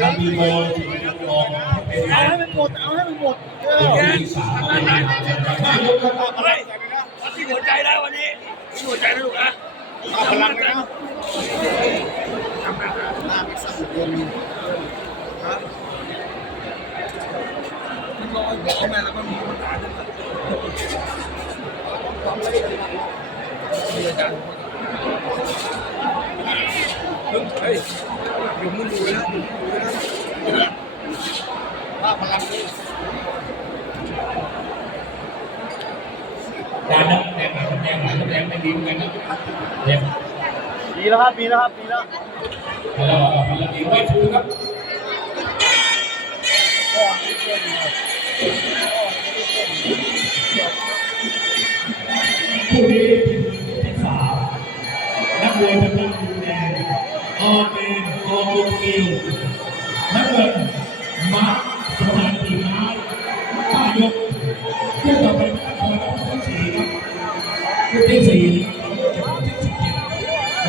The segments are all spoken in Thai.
จะมีโบยมองเป็นเอาให้มันหมดเอาให้มันหมดเออที่สามห้ายกครับเฮ้ยวัดที่หัวใจแล้ววันนี้ที่หัวใจนะลูกนะเอาพลังเลยนะหน้าเป็นสัตว์เดือนนึงครับมันลอยหัวเข้ามาแล้วก็มีคนตายเฮ้ย อยู่มึงดูนะดูนะถ้าพลังนี่การนับแดงหลังแดงหลังแดงไม่ดีเหมือนกันนะเด็กดีแล้วครับดีแล้วครับดีแล้วแล้วก็พลังดีไม่ถูกครับผู้นี้เป็นที่สามนักมวยพลังดูแดงออเดน ออบุกิลนักเงินมาสถานปีไม้ข้ายกผู้ต่อไปนักมวยผู้ที่สี่ครับผู้ที่สี่นะ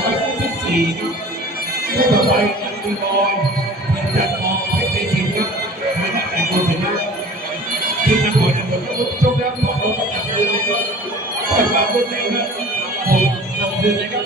ครับผู้ที่สี่ผู้ต่อไปนักมวยบอลเป็นจัดมองให้เป็นทีมครับไม่ได้แต่งคนชนะทีมนักมวยทั้งหมดก็ชกแล้วขอลงมาจากเรือเลยครับขอบคุณคุณเองนะผมขอบคุณนะครับ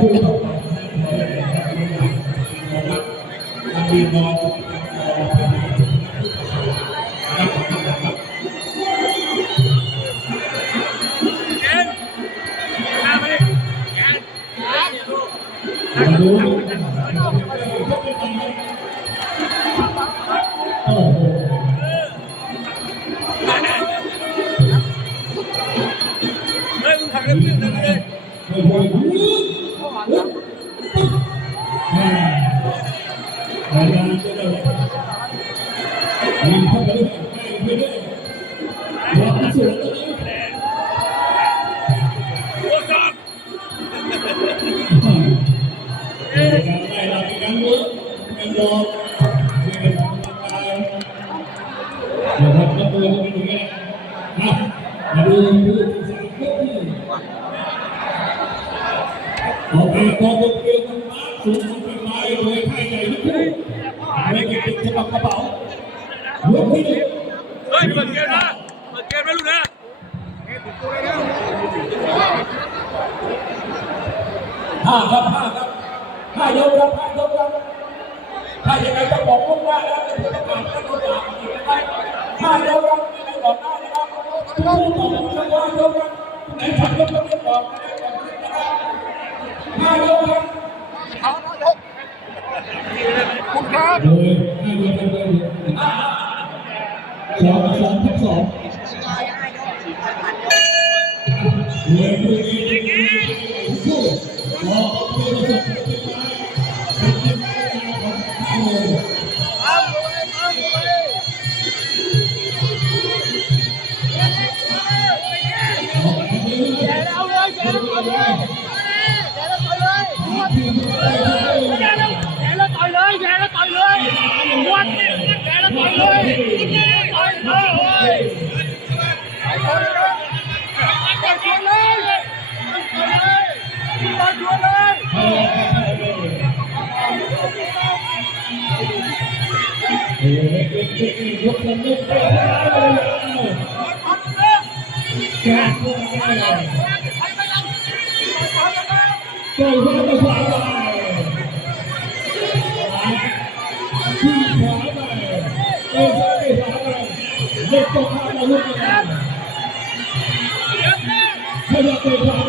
Thank you. 爱。 ห้าครับห้าครับห้ายกครับห้ายกครับถ้ายังไงต้องบอกลูกว่าแล้วจะประกาศแล้วก็ด่าอีกนะครับห้ายกครับไม่ได้บอกได้นะครับทุกคู่ต่อจังหวะยกครับไหนผัดก็ต้องบอกนะครับห้ายกครับเอาเอายกคุณครับโดยห้ายกครับเลยสองสองทับสอง Oh, ยกคนลุกไปแกะตัวไปเจ้าพระประสาที่ขวาไปเจ้าซ้ายขวาไปเล็กตัวข้ามาลุกกันขยับตัวขวา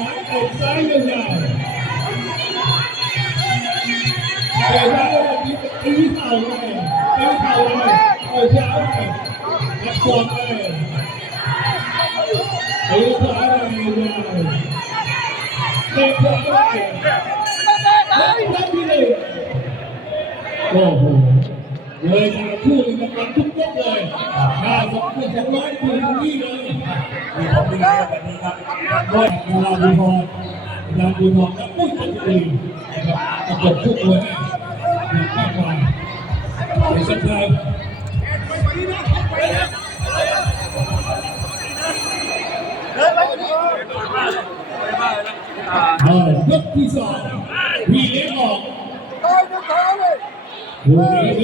outside the line. aí are line. aí are line. aí That's one aí These are aí These are aí Let's go. Oh, เข่าเลยตีเข่าเลยเอาเท้าเลยรับศอกเลยตีขวาเลยยาวเตะขวาเลยรับรับไปเลยโอ้โหเลยแต่ละคู่นี่มันทุกยกเลยห้าสองคู่สองร้อยคู่ตรงนี้เลยมีของดีแบบนี้ครับด้วยเวลาดูพอเวลาดูพอแล้วพูดกันเองนะครับประกบทุกคนมีมากมายในสัปดาห์เออยกที่สองวีเลี้ยงออก Thank.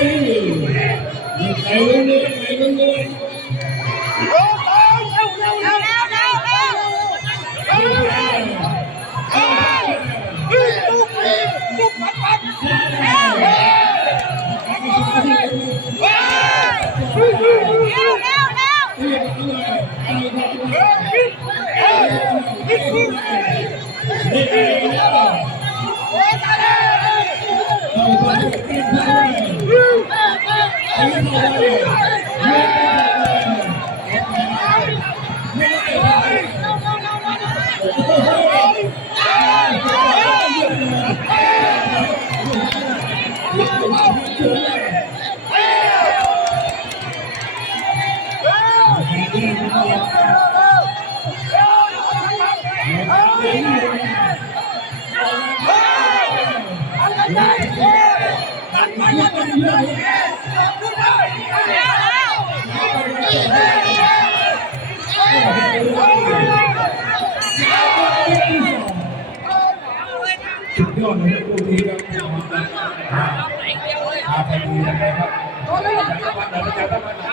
বাইরে বাইরে বাইরে สุดยอดเลยคู่นี้ครับพาไปดูนะครับ เอาเลย จักรวรรดิจักรวรรดิ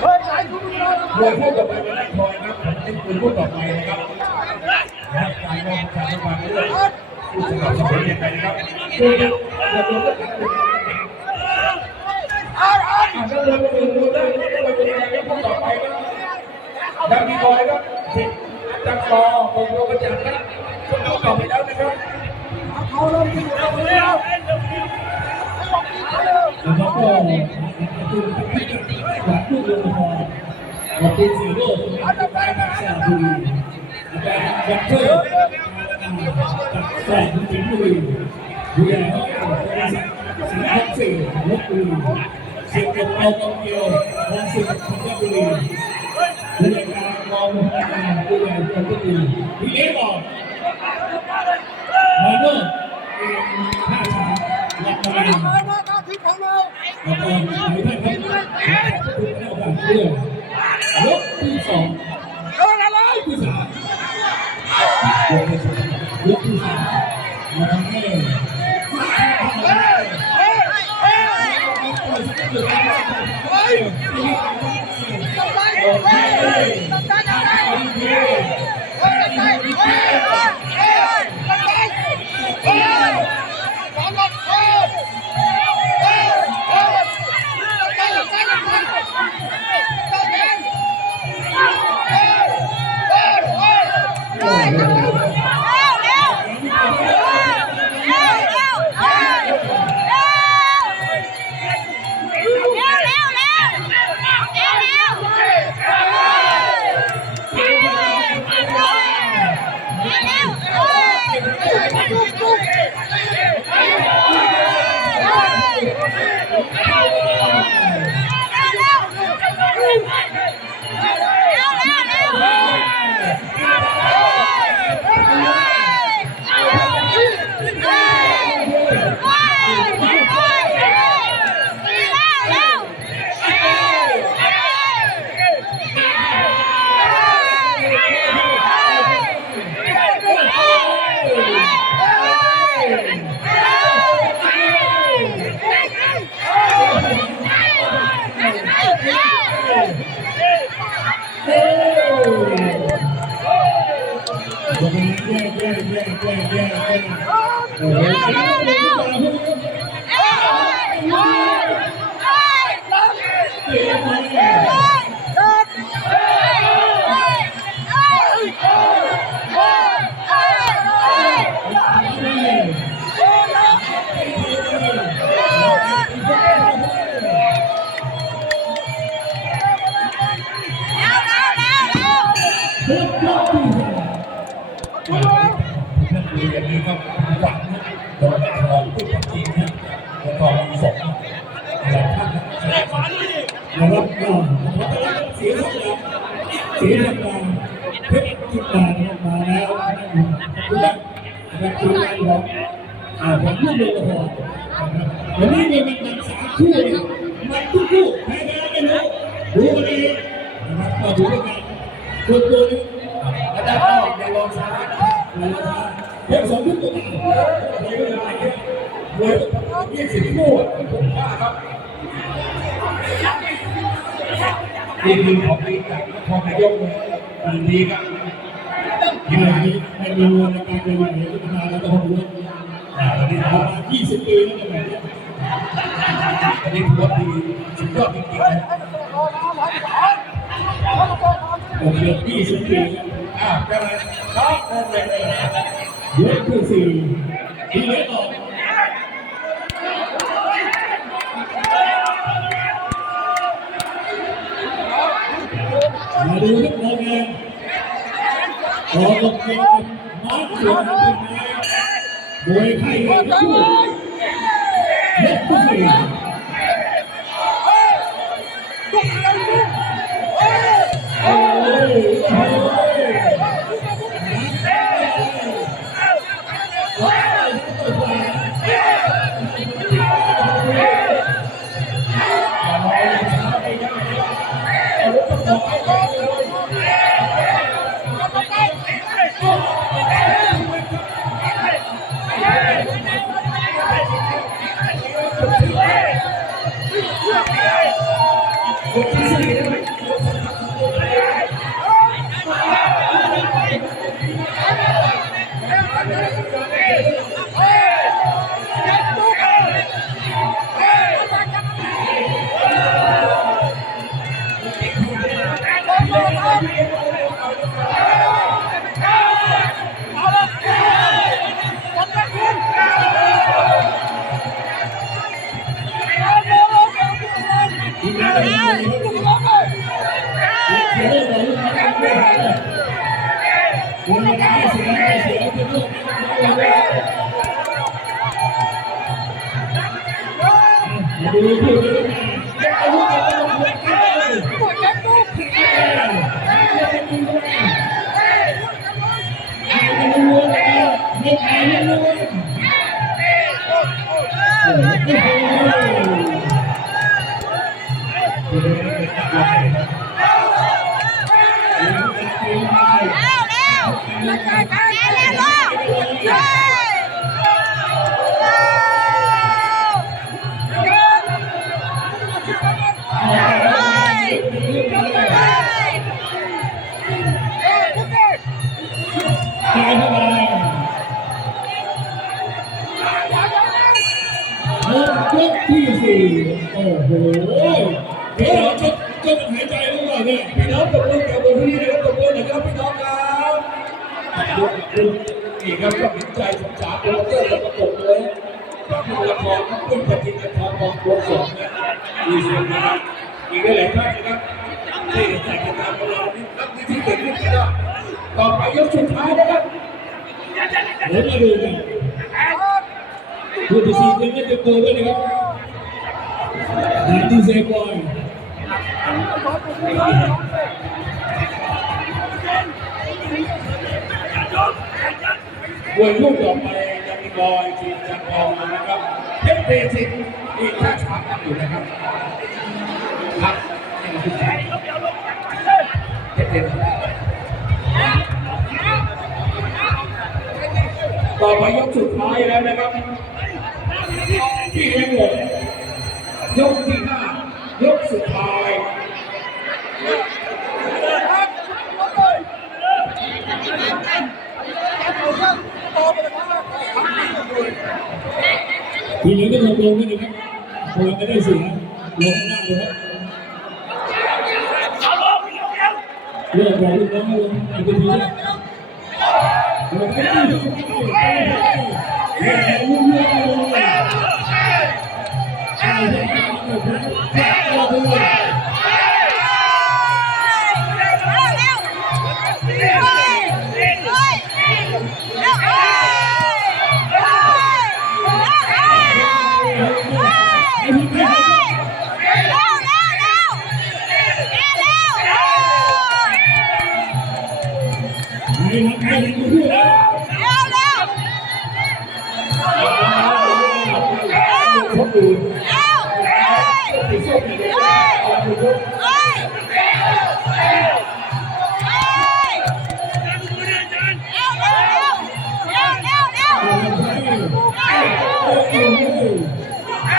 เฮ้ยไหนคุณดูเลย มวยคู่ต่อไปเป็นนักคอยครับผมเป็นคุณคู่ต่อไปนะครับนะครับ การมองการระวังเรื่องผู้สนับสนุนยังไงนะครับดูดูดูดูดู เอาเอา อ่าถ้าเราไปดูได้เราไปดูยังไงคู่ต่อไปครับดังมีบอยครับสิจักรอคงโลกจักรนะคู่ต่อไปแล้วนะครับ เอาลงที่เอาเลยเอา แล้วก็คือหลังลูกเรือพอเราเป็นสีโลกเราไปทางแสงบุรีแ บบเพื่อแสงบุรีดูแลสีทับสี่ลบบุรีเสียงกับเอากองเดียวมองสิ่งของลบบุรีดูแลการมองการดูแลคนที่ดีพี่เลี้บอกมาเนอร์เองท่าช้างหลับมาเอามาเอาที่ของเรแล้วก็ในท่านครับทุกท่านเรื่อ นะครับทีมงานของอ่าผมร่วมมือกับผมวันนี้มีมันมันสามคู่เนี่ยมันทุกคู่ใครแพ้ไม่รู้ดูกันเองนะครับมาดูด้วยกันตัวตัวนี้อาจารย์ก็อย่าลองช้าอย่าลอช้าเพียงสองทุกตัวนี้เฮ้ยยี่สิบคู่ผมว่าครับนี่คือของดีจากนครนายกดีดีครับ ที่ไหนให้มีวัวในการเป็นใหญ่ขึ้นมาแล้วก็คงรู้อ่าตอนนี้ประมาณยี่สิบปีแล้วแบบนี้อันนี้ถือว่าดีสุดยอดจริงๆนะผมเรียนยี่สิบปีอ่าจะมาท็อปเลยยกที่สี่ทีเล็กออมาดูทุกคนเลยออกกับ น้องสวนเป็นไงมวยไทยเลยทุกคู่ เดี๋ยวเราจะจะมันหายใจลงหน่อยเนี่ยพี่น้องตบมือกับบนที่นะครับตบมือหนะครับพี่น้องครับขอบคุณคุณนี่ครับก็เห็นใจสงสารโปรโมเตอร์กับประกบเลยกับผู้ละครคุณปฏิทินทองมองตัวสองเนี่ยดีสุดนะครับอีกหลายท่านนะครับที่ใส่กระตามเรานี่ครับนี่ที่เกิดขึ้นก็ต่อไปยกสุดท้ายนะครับเดี๋ยวมาดูกันผู้ที่สี่ยังไม่เต็มตัวด้วยนะครับ ดีเซบอยมวยลูกต่อไปจะมีบอยทีจันทองนะครับเพชรเดชิตนี่ท่าช้างกันอยู่นะครับครับเพชรเดชิตต่อไปยกสุดท้ายแล้วนะครับที่เลี้ยงหมด ยกที่ห้ายกสุดท้าย ทีเหลือก็ลงลงกันนะครับพอจะได้เสียลงหน้าเลยครับเรื่องของลูกน้องลงอีกทีนะ